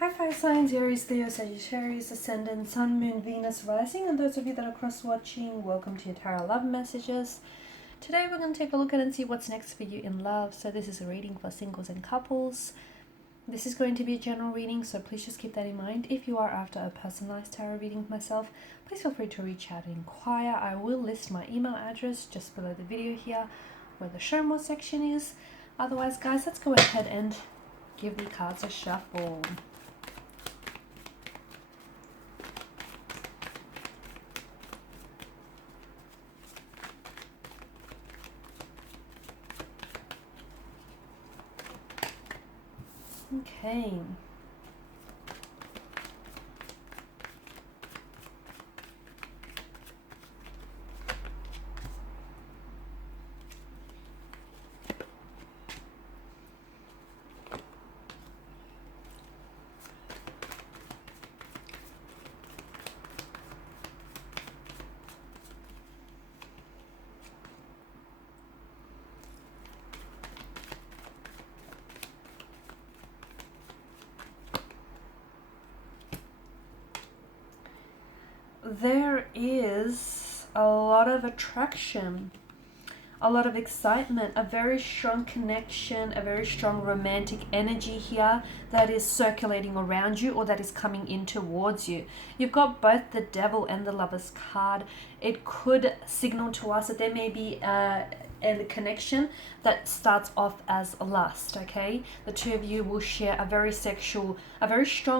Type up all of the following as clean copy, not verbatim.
Hi, fire signs, Aries, Leo, Sagittarius, Ascendant, Sun, Moon, Venus, Rising, and those of you that are cross-watching, welcome to your Tarot Love Messages. Today we're going to take a look at and see what's next for you in love. So this is a reading for singles and couples. This is going to be a general reading, so please just keep that in mind. If you are after a personalized tarot reading with myself, please feel free to reach out and inquire. I will list my email address just below the video here, where the show more section is. Otherwise, guys, let's go ahead and give the cards a shuffle. Okay. There is a lot of attraction, a lot of excitement, a very strong connection, a very strong romantic energy here that is circulating around you or that is coming in towards you. You've got both the Devil and the Lover's card. It could signal to us that there may be a connection that starts off as lust. Okay, the two of you will share a very strong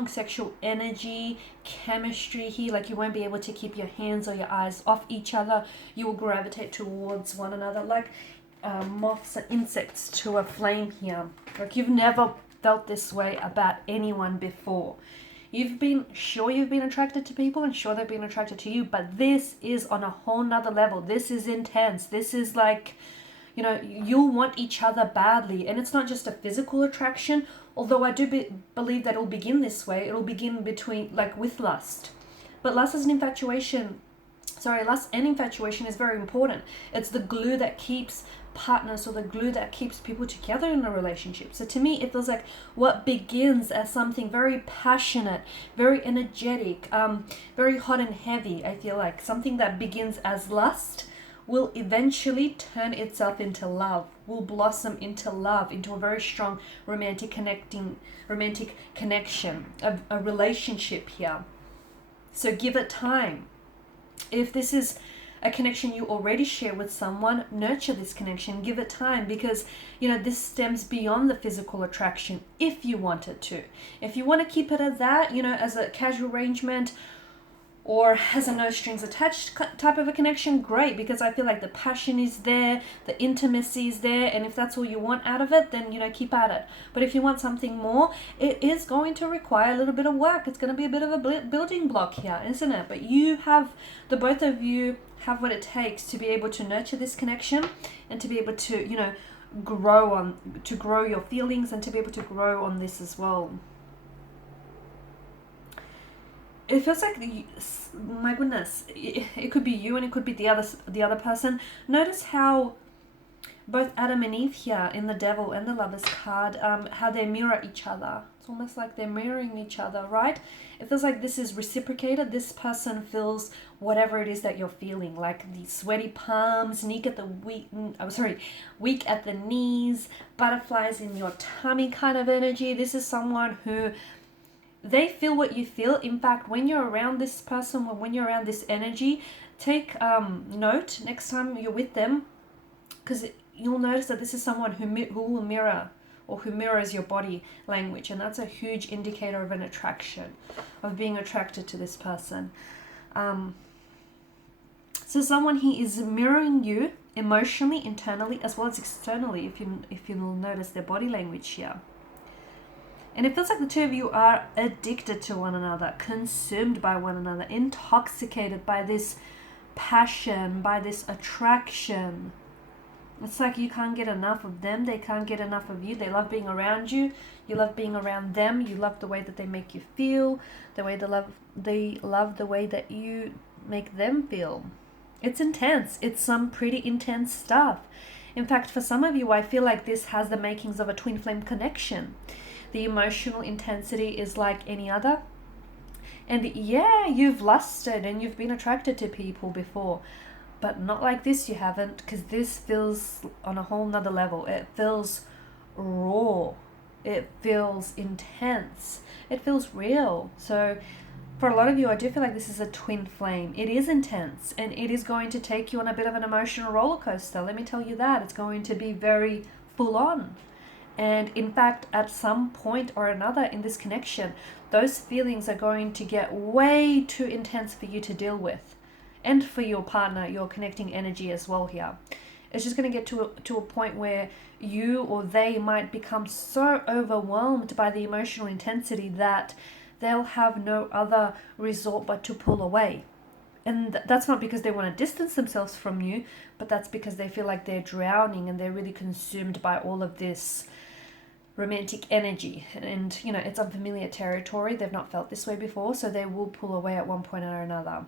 sexual energy, chemistry here. Like, you won't be able to keep your hands or your eyes off each other. You will gravitate towards one another like moths and insects to a flame here. Like, you've never felt this way about anyone before. You've been attracted to people and sure they've been attracted to you, but this is on a whole nother level. This is intense. This is like, you'll want each other badly. And it's not just a physical attraction, although I do believe that it'll begin this way. It'll begin with lust. But lust and infatuation is very important. It's the glue that keeps partners, or the glue that keeps people together in a relationship. So to me, it feels like what begins as something very passionate, very energetic, very hot and heavy, I feel like something that begins as lust will eventually turn itself into love, will blossom into love, into a very strong romantic connection, a relationship here. So give it time. If this is a connection you already share with someone, nurture this connection, give it time, because this stems beyond the physical attraction if you want it to. If you want to keep it at that, as a casual arrangement or as a no strings attached type of a connection, great, because I feel like the passion is there, the intimacy is there, and if that's all you want out of it, then keep at it. But if you want something more, it is going to require a little bit of work. It's going to be a bit of a building block here, isn't it? But the both of you have what it takes to be able to nurture this connection and to be able to grow your feelings and to be able to grow on this as well. It feels like, my goodness, it could be you and it could be the other person. Notice how both Adam and Eve here in the Devil and the Lover's card, how they mirror each other. It's almost like they're mirroring each other, right? It feels like this is reciprocated. This person feels whatever it is that you're feeling, like the sweaty palms, weak at the knees, butterflies in your tummy kind of energy. This is someone who, they feel what you feel. In fact, when you're around this person, when you're around this energy, take note next time you're with them, because you'll notice that this is someone who will mirror, or who mirrors your body language, and that's a huge indicator of an attraction, of being attracted to this person. So someone he is mirroring you emotionally, internally, as well as externally, if you'll notice their body language here. And it feels like the two of you are addicted to one another, consumed by one another, intoxicated by this passion, by this attraction. It's like you can't get enough of them. They can't get enough of you. They love being around you. You love being around them. You love the way that they make you feel, they love the way that you make them feel. It's intense. It's some pretty intense stuff. In fact, for some of you, I feel like this has the makings of a twin flame connection. The emotional intensity is like any other. And yeah, you've lusted and you've been attracted to people before, but not like this, you haven't, because this feels on a whole nother level. It feels raw, it feels intense, it feels real. So for a lot of you, I do feel like this is a twin flame. It is intense and it is going to take you on a bit of an emotional roller coaster. Let me tell you that. It's going to be very full on. And in fact, at some point or another in this connection, those feelings are going to get way too intense for you to deal with. And for your partner, your connecting energy as well here. It's just going to get to a point where you or they might become so overwhelmed by the emotional intensity that they'll have no other resort but to pull away. And that's not because they want to distance themselves from you, but that's because they feel like they're drowning and they're really consumed by all of this romantic energy. And, you know, it's unfamiliar territory. They've not felt this way before, so they will pull away at one point or another.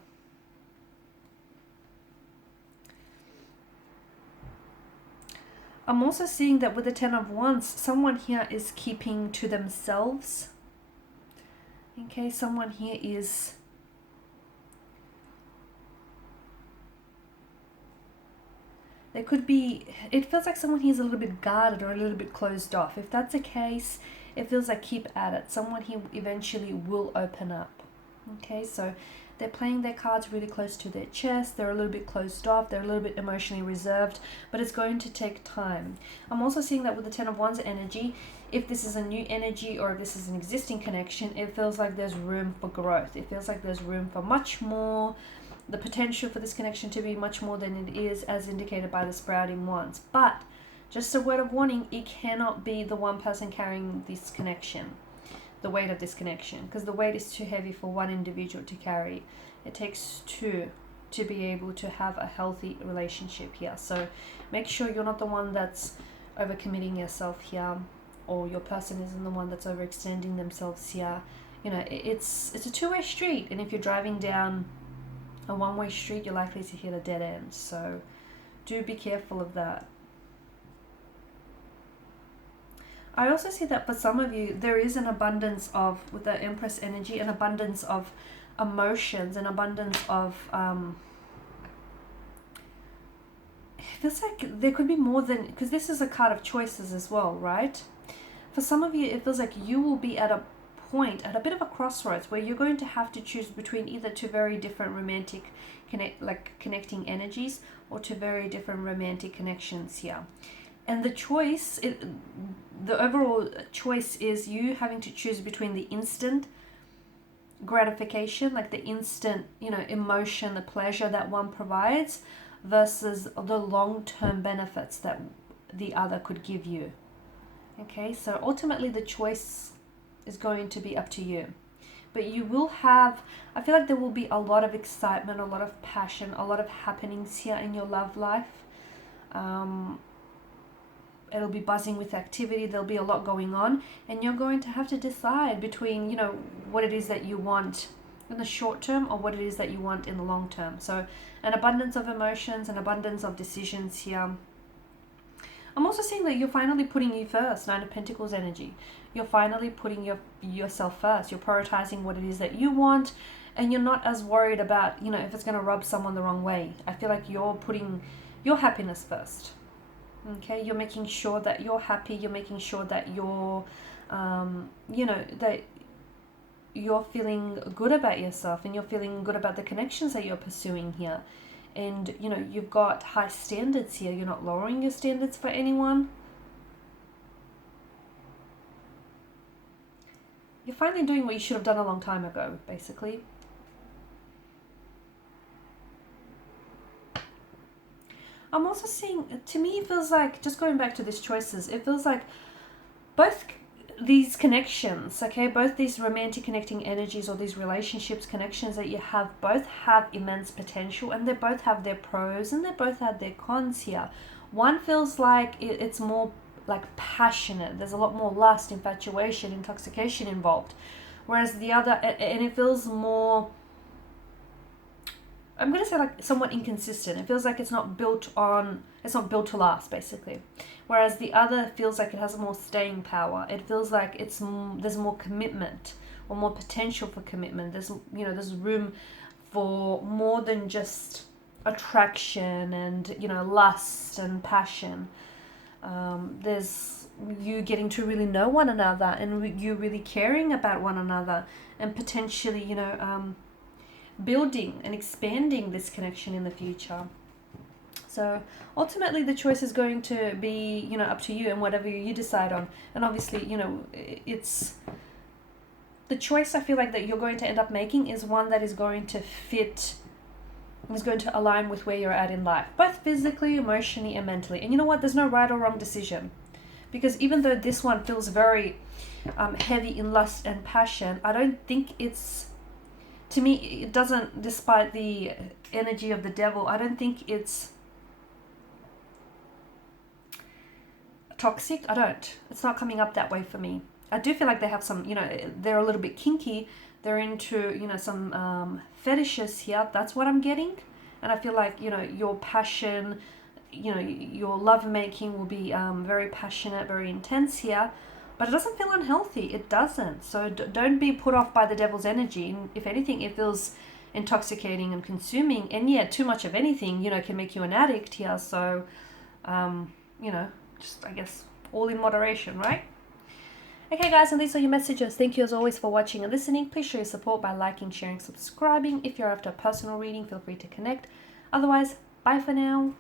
I'm also seeing that with the Ten of Wands, someone here is keeping to themselves. Okay, someone here is there could be, it feels like someone here is a little bit guarded or a little bit closed off. If that's the case, it feels like keep at it. Someone here eventually will open up. Okay, so they're playing their cards really close to their chest. They're a little bit closed off. They're a little bit emotionally reserved, but it's going to take time. I'm also seeing that with the Ten of Wands energy, if this is a new energy or if this is an existing connection, it feels like there's room for growth. It feels like there's room for much more, the potential for this connection to be much more than it is, as indicated by the sprouting wands. But just a word of warning, it cannot be the one person carrying this connection, the weight of this connection, because the weight is too heavy for one individual to carry. It takes two to be able to have a healthy relationship here. So make sure you're not the one that's overcommitting yourself here, or your person isn't the one that's overextending themselves here. You know, it's a two-way street, and if you're driving down a one-way street, you're likely to hit a dead end. So do be careful of that. I also see that for some of you, there is an abundance of, with the Empress energy, an abundance of emotions, an abundance of, it feels like there could be more than, because this is a card of choices as well, right? For some of you, it feels like you will be at a point, at a bit of a crossroads, where you're going to have to choose between either two very different romantic connecting energies, or two very different romantic connections here. And the choice, the overall choice is you having to choose between the instant gratification, like the instant, you know, emotion, the pleasure that one provides, versus the long-term benefits that the other could give you. Okay, so ultimately the choice is going to be up to you. But you will have, I feel like there will be a lot of excitement, a lot of passion, a lot of happenings here in your love life. It'll be buzzing with activity. There'll be a lot going on, and you're going to have to decide between, you know, what it is that you want in the short term or what it is that you want in the long term. So an abundance of emotions, an abundance of decisions here. I'm also seeing that you're finally putting you first, Nine of Pentacles energy. You're finally putting yourself first. You're prioritizing what it is that you want, and you're not as worried about, you know, if it's going to rub someone the wrong way. I feel like you're putting your happiness first. Okay, you're making sure that you're happy. You're making sure that you're, you know, that you're feeling good about yourself, and you're feeling good about the connections that you're pursuing here. And, you know, you've got high standards here. You're not lowering your standards for anyone. You're finally doing what you should have done a long time ago, basically. I'm also seeing, to me, it feels like, just going back to these choices, it feels like both these connections, okay, both these romantic connecting energies, or these relationships, connections that you have, both have immense potential, and they both have their pros and they both have their cons here. One feels like it's more like passionate. There's a lot more lust, infatuation, intoxication involved. Whereas the other, and it feels more I'm going to say like somewhat inconsistent. It feels like it's not built to last, basically. Whereas the other feels like it has more staying power. It feels like there's more commitment or more potential for commitment. There's room for more than just attraction and, lust and passion. There's you getting to really know one another and you really caring about one another and potentially, building and expanding this connection in the future. So ultimately the choice is going to be, up to you and whatever you decide on. And obviously, it's the choice I feel like that you're going to end up making is one that is going to fit, is going to align with where you're at in life, both physically, emotionally, and mentally. And you know what? There's no right or wrong decision. Because even though this one feels very heavy in lust and passion, I don't think to me, it doesn't, despite the energy of the devil, I don't think it's toxic. It's not coming up that way for me. I do feel like they have some, they're a little bit kinky. They're into, some fetishes here. That's what I'm getting. And I feel like, your passion, your lovemaking will be very passionate, very intense here. But it doesn't feel unhealthy. It doesn't. So don't be put off by the devil's energy. And if anything, it feels intoxicating and consuming. And yeah, too much of anything, can make you an addict here. So, just, I guess, all in moderation, right? Okay, guys, and these are your messages. Thank you as always for watching and listening. Please show your support by liking, sharing, subscribing. If you're after a personal reading, feel free to connect. Otherwise, bye for now.